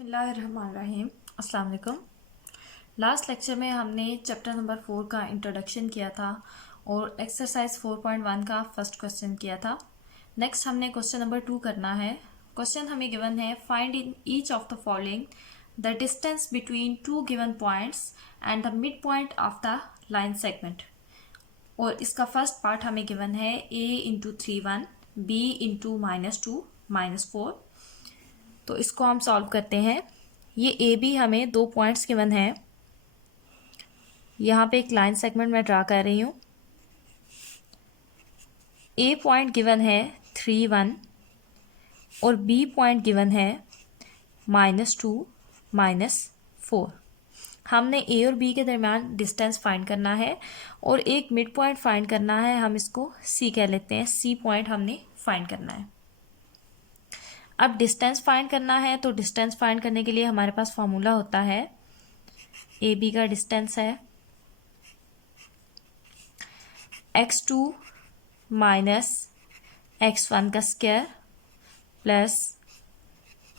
बिस्मिल्लाहिर्रहमानिर्रहीम। अस्सलाम वालेकुम। लास्ट लेक्चर में हमने चैप्टर नंबर 4 का इंट्रोडक्शन किया था और एक्सरसाइज 4.1 का फर्स्ट क्वेश्चन किया था। नेक्स्ट हमने क्वेश्चन नंबर 2 करना है। क्वेश्चन हमें गिवन है, find in each of the following the distance between two given points and the mid point of the line segment. और इसका फर्स्ट पार्ट हमें गिवन है a इंटू 3 1, b इंटू -2 -4। तो इसको हम सॉल्व करते हैं। ये ए बी हमें 2 पॉइंट्स गिवन है। यहाँ पे एक लाइन सेगमेंट मैं ड्रा कर रही हूँ। ए पॉइंट गिवन है 3 1 और बी पॉइंट गिवन है -2 -4। हमने ए और बी के दरमियान डिस्टेंस फाइंड करना है और एक मिड पॉइंट फाइंड करना है। हम इसको सी कह लेते हैं। सी पॉइंट हमने फाइंड करना है। अब डिस्टेंस फाइंड करना है तो डिस्टेंस फाइंड करने के लिए हमारे पास फॉर्मूला होता है, ए बी का डिस्टेंस है x2 माइनस x1 का square plus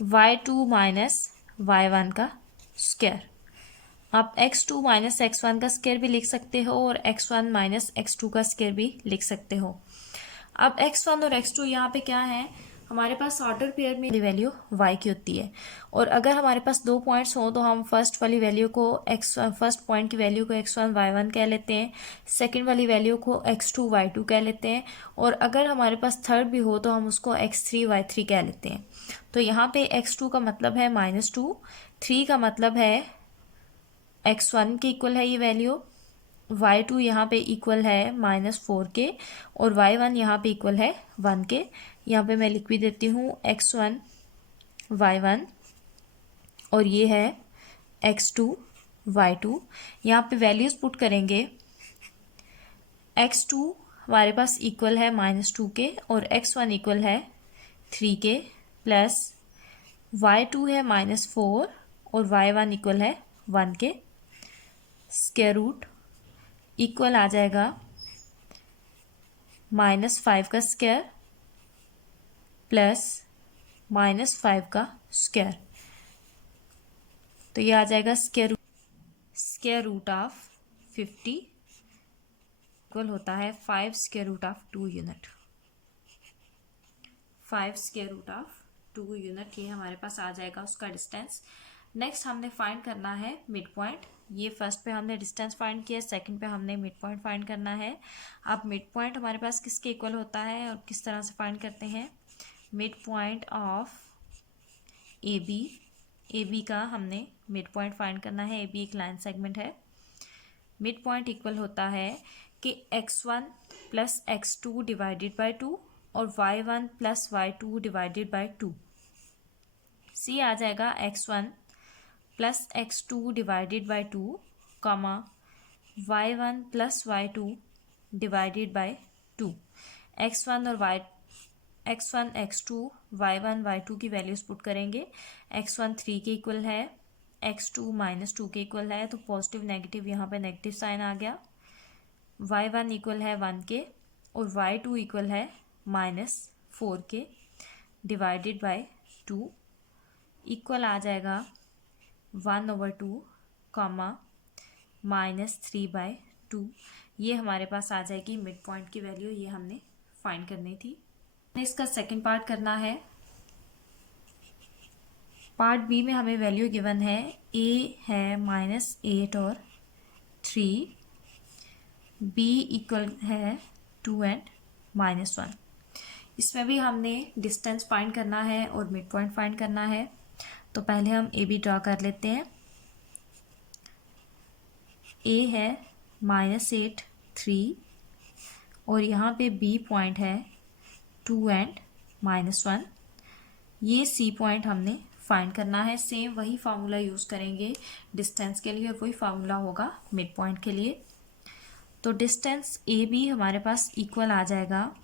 y2 minus y1 का स्क्वायर। आप x2 माइनस x1 का स्क्वायर भी लिख सकते हो और x1 माइनस x2 का स्क्वायर भी लिख सकते हो। अब x1 और x2 यहाँ पे क्या है, हमारे पास ऑर्डर पेयर में वैल्यू y की होती है। और अगर हमारे पास 2 पॉइंट्स हो तो हम फर्स्ट वाली वैल्यू को फर्स्ट पॉइंट की वैल्यू को x1 y1 कह लेते हैं, सेकंड वाली वैल्यू को x2 y2 कह लेते हैं, और अगर हमारे पास थर्ड भी हो तो हम उसको x3 y3 कह लेते हैं। तो यहाँ पे x2 का मतलब है -2, 3 का मतलब है x1 के इक्वल है ये वैल्यू, y2 यहाँ पे इक्वल है -4 के, और y1 यहाँ पे इक्वल है 1 के। यहाँ पे मैं लिख भी देती हूँ x1 y1 और ये है x2 y2। यहाँ पे वैल्यूज पुट करेंगे। x2 हमारे पास इक्वल है -2 के और x1 इक्वल है 3 के, प्लस y2 है -4 और y1 इक्वल है 1 के। स्क्वायर रूट इक्वल आ जाएगा -5 का स्क्वायर प्लस -5 का स्क्वायर। तो ये आ जाएगा स्क्वायर रूट ऑफ 50 इक्वल होता है 5 square root of 2 unit. 5 square root of 2 unit ये हमारे पास आ जाएगा उसका डिस्टेंस। नेक्स्ट हमने फाइंड करना है मिड पॉइंट। ये फर्स्ट पे हमने डिस्टेंस फाइंड किया, सेकंड पे हमने मिड पॉइंट फाइंड करना है। अब मिड पॉइंट हमारे पास किसके इक्वल होता है और किस तरह से फाइंड करते हैं। Mid point of A B का हमने मिड पॉइंट फाइंड करना है। ए बी एक लाइन सेगमेंट है। मिड पॉइंट इक्वल होता है कि x1 plus x2 divided by 2 और y1 plus y2 divided by 2। सी आ जाएगा x1 plus x2 divided by 2 comma y1 plus y2 divided by 2। x1 x2 y1 y2 की values put करेंगे। x1 3 के equal है, x2 -2 के इक्वल है, तो positive negative यहाँ पे नेगेटिव साइन आ गया। y1 इक्वल है 1 के और y2 इक्वल है -4 के डिवाइडेड बाई 2 इक्वल आ जाएगा 1/2 कॉमा -3/2। ये हमारे पास आ जाएगी मिड पॉइंट की वैल्यू। ये हमने फाइंड करनी थी। इसका सेकंड पार्ट करना है। पार्ट बी में हमें वैल्यू गिवन है, a है -8 और 3, b इक्वल है 2 एंड -1। इसमें भी हमने डिस्टेंस फाइंड करना है और मिड पॉइंट फाइंड करना है। तो पहले हम ए बी ड्रा कर लेते हैं। a है -8 3 और यहाँ पे b पॉइंट है 2 एंड -1। ये सी पॉइंट हमने फाइंड करना है। सेम वही फार्मूला यूज़ करेंगे डिस्टेंस के लिए और वही फार्मूला होगा मिड पॉइंट के लिए। तो डिस्टेंस ए बी हमारे पास इक्वल आ जाएगा,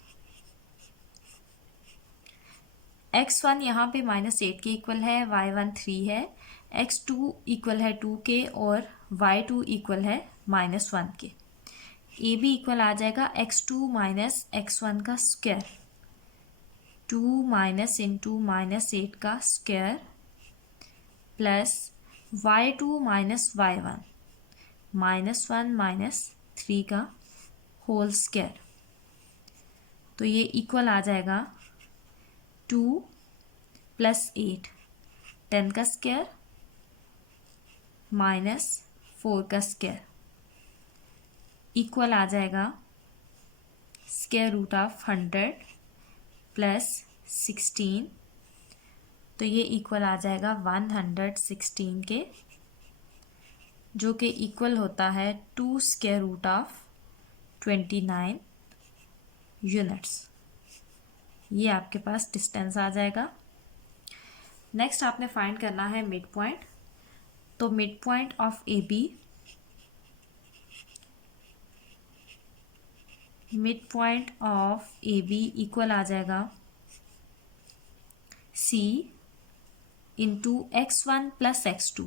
x1 यहाँ पे -8 के इक्वल है, y1 3 है, x2 इक्वल है 2 के और y2 इक्वल है -1 के। ए बी इक्वल आ जाएगा x2 माइनस x1 का स्क्वायर, 2 माइनस इंटू -8 का square plus y2 minus y1 -1 minus 3 का होल स्क्वायर। तो ये इक्वल आ जाएगा 2 प्लस 8 10 का स्क्वायर माइनस 4 का स्क्वायर इक्वल आ जाएगा स्क्वायर रूट ऑफ 100 प्लस 16। तो ये इक्वल आ जाएगा 116 के, जो कि इक्वल होता है 2 स्क्वायर रूट ऑफ 29 यूनिट्स। ये आपके पास डिस्टेंस आ जाएगा। नेक्स्ट आपने फाइंड करना है मिड पॉइंट। तो mid point of A B, mid point of A B equal आ जाएगा C into x1 plus x2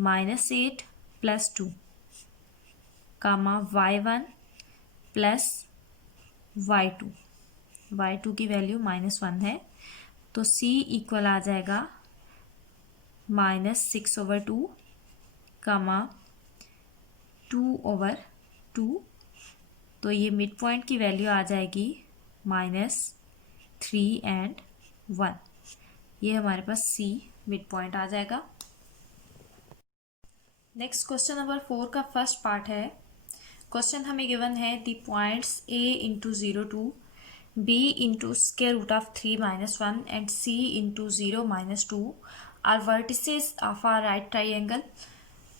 -8 plus 2 comma y1 plus y2 की वैल्यू -1 है। तो C इक्वल आ जाएगा -6/2 कामा 2/2। तो ये मिड पॉइंट की वैल्यू आ जाएगी -3 एंड 1। ये हमारे पास C मिड पॉइंट आ जाएगा। नेक्स्ट क्वेश्चन नंबर 4 का फर्स्ट पार्ट है। क्वेश्चन हमें गिवन है the points A into 0 2 B into square root of 3 -1 and C into 0 -2 are vertices of a right triangle.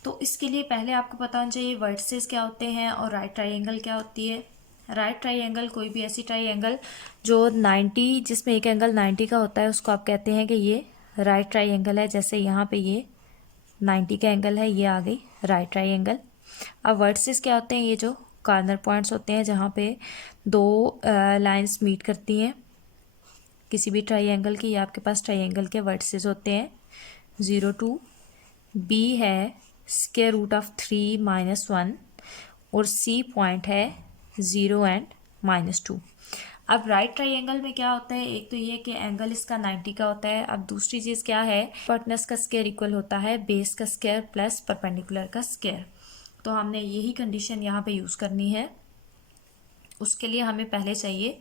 तो इसके लिए पहले आपको पता होना चाहिए वर्टिसेस क्या होते हैं और राइट ट्राइंगल क्या होती है। राइट ट्राइंगल कोई भी ऐसी ट्राइंगल जो 90, जिसमें एक एंगल 90 का होता है, उसको आप कहते हैं कि ये राइट ट्राइंगल है। जैसे यहाँ पे ये 90 का एंगल है, ये आ गई राइट ट्राइंगल। अब वर्टिसेस क्या होते हैं? ये जो कॉर्नर पॉइंट्स होते हैं जहाँ पे दो लाइंस मीट करती हैं किसी भी ट्राइंगल की, ये आपके पास ट्राइंगल के वर्टिसेस होते हैं। 0 2 B है स्क्वायर रूट ऑफ 3 -1 और C पॉइंट है 0 एंड -2। अब राइट ट्राइंगल में क्या होता है? एक तो ये कि एंगल इसका 90 का होता है। अब दूसरी चीज़ क्या है? हाइपोटेनस का स्क्वायर इक्वल होता है बेस का स्क्वायर प्लस परपेंडिकुलर का स्क्वायर। तो हमने यही कंडीशन यहाँ पे यूज़ करनी है। उसके लिए हमें पहले चाहिए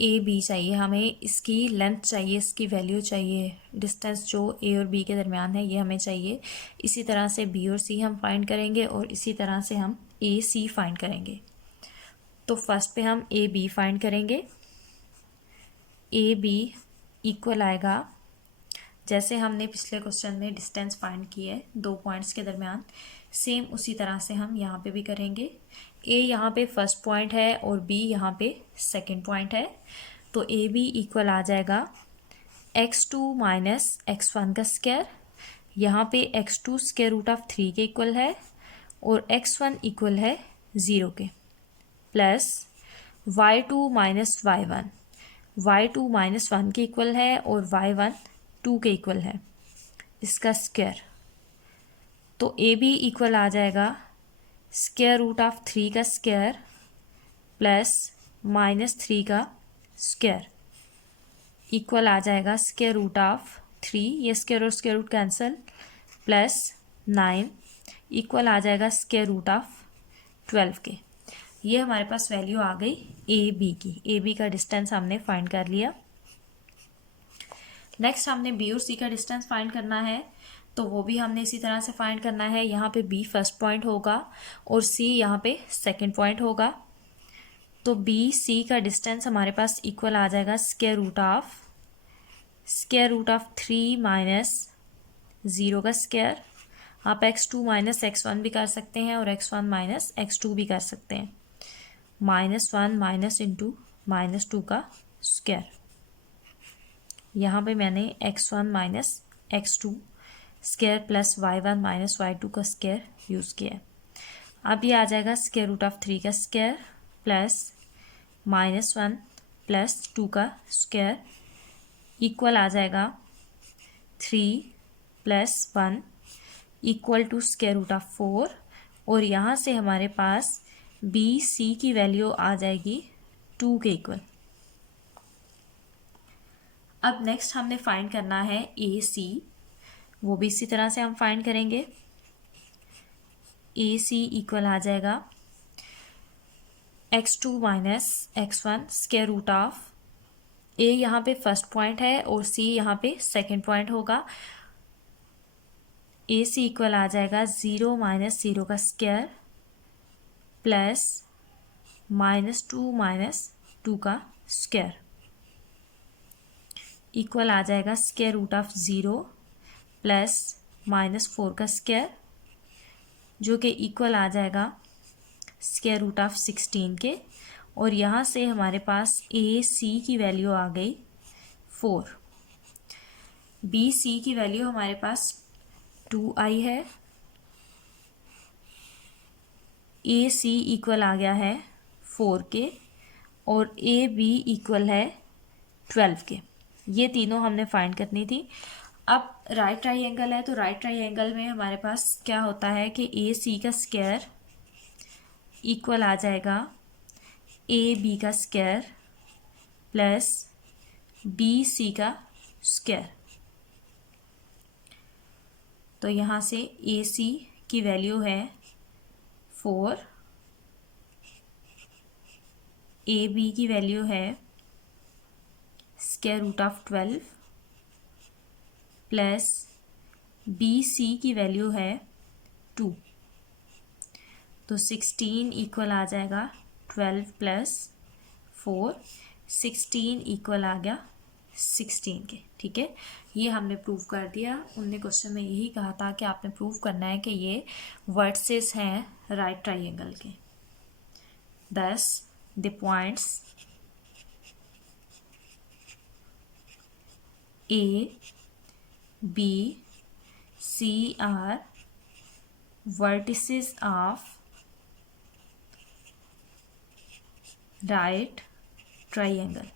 ए बी चाहिए, हमें इसकी लेंथ चाहिए, इसकी वैल्यू चाहिए, डिस्टेंस जो ए और बी के दरमियान है ये हमें चाहिए। इसी तरह से बी और सी हम फाइंड करेंगे और इसी तरह से हम ए सी फाइंड करेंगे। तो फर्स्ट पे हम ए बी फाइंड करेंगे। ए बी इक्वल आएगा, जैसे हमने पिछले क्वेश्चन में डिस्टेंस फाइंड की है दो पॉइंट्स के दरमियान, सेम उसी तरह से हम यहाँ पे भी करेंगे। ए यहाँ पे फर्स्ट पॉइंट है और बी यहाँ पे सेकंड पॉइंट है। तो ए बी इक्वल आ जाएगा x2 माइनस x1 का स्क्वायर। यहाँ पे x2 स्क्वायर रूट ऑफ 3 के इक्वल है और x1 इक्वल है 0 के, plus y2 minus y1, y2 minus 1 के इक्वल है और y1 2 के इक्वल है, इसका स्क्वायर। तो ए बी इक्वल आ जाएगा स्क्वायर रूट ऑफ 3 का स्क्वायर प्लस -3 का स्क्वायर इक्वल आ जाएगा स्क्वायर रूट ऑफ 3, ये स्क्वायर और square root cancel, plus 9 equal आ जाएगा स्क्वायर रूट ऑफ 12 के। ये हमारे पास वैल्यू आ गई ए बी की। ए बी का डिस्टेंस हमने फाइंड कर लिया। नेक्स्ट हमने बी और सी का डिस्टेंस फाइंड करना है। तो वो भी हमने इसी तरह से फाइंड करना है। यहाँ पे बी फर्स्ट पॉइंट होगा और सी यहाँ पे सेकंड पॉइंट होगा। तो बी सी का डिस्टेंस हमारे पास इक्वल आ जाएगा स्क्वायर रूट ऑफ 3 माइनस 0 का स्क्वायर। आप x2 माइनस x1 भी कर सकते हैं और x1 माइनस x2 भी कर सकते हैं। -1 माइनस इंटू -2 का स्क्वायर। यहाँ पे मैंने x1 minus x2 square plus y1 minus y2 का स्क्वायर यूज़ किया है। अब ये आ जाएगा स्क्वायर रूट ऑफ 3 का स्क्वायर प्लस -1 प्लस 2 का स्क्वायर इक्वल आ जाएगा 3 plus 1 equal to square root of 4। और यहाँ से हमारे पास बी सी की वैल्यू आ जाएगी 2 के इक्वल। अब नेक्स्ट हमने फाइंड करना है ए सी। वो भी इसी तरह से हम फाइंड करेंगे। ए सी इक्वल आ जाएगा x2 minus x1 square root of A यहाँ पे फर्स्ट पॉइंट है और सी यहाँ पे सेकंड पॉइंट होगा। ए सी इक्वल आ जाएगा 0 माइनस 0 का स्क्वायर प्लस -2 का स्क्वायर इक्वल आ जाएगा स्क्वायर रूट ऑफ 0 प्लस -4 का स्क्वायर जो कि इक्वल आ जाएगा स्क्वायर रूट ऑफ 16 के। और यहाँ से हमारे पास ए सी की वैल्यू आ गई 4, बी सी की वैल्यू हमारे पास 2i है, ए सी इक्वल आ गया है 4 के और ए बी इक्वल है 12 के। ये तीनों हमने फाइंड करनी थी। अब राइट ट्राइंगल है तो राइट ट्राइंगल में हमारे पास क्या होता है कि ए सी का स्क्वायर इक्वल आ जाएगा ए बी का स्क्वायर प्लस बी सी का स्क्वायर। तो यहाँ से ए सी की वैल्यू है 4, ए बी की वैल्यू है square root of 12 plus B C की वैल्यू है 2। तो 16 इक्वल आ जाएगा 12 प्लस 4, 16 इक्वल आ गया 16 के। ठीक है, ये हमने प्रूव कर दिया। उनने क्वेश्चन में यही कहा था कि आपने प्रूव करना है कि ये वर्टिसेस हैं राइट ट्राइंगल के। Thus the points A B C are vertices of right triangle।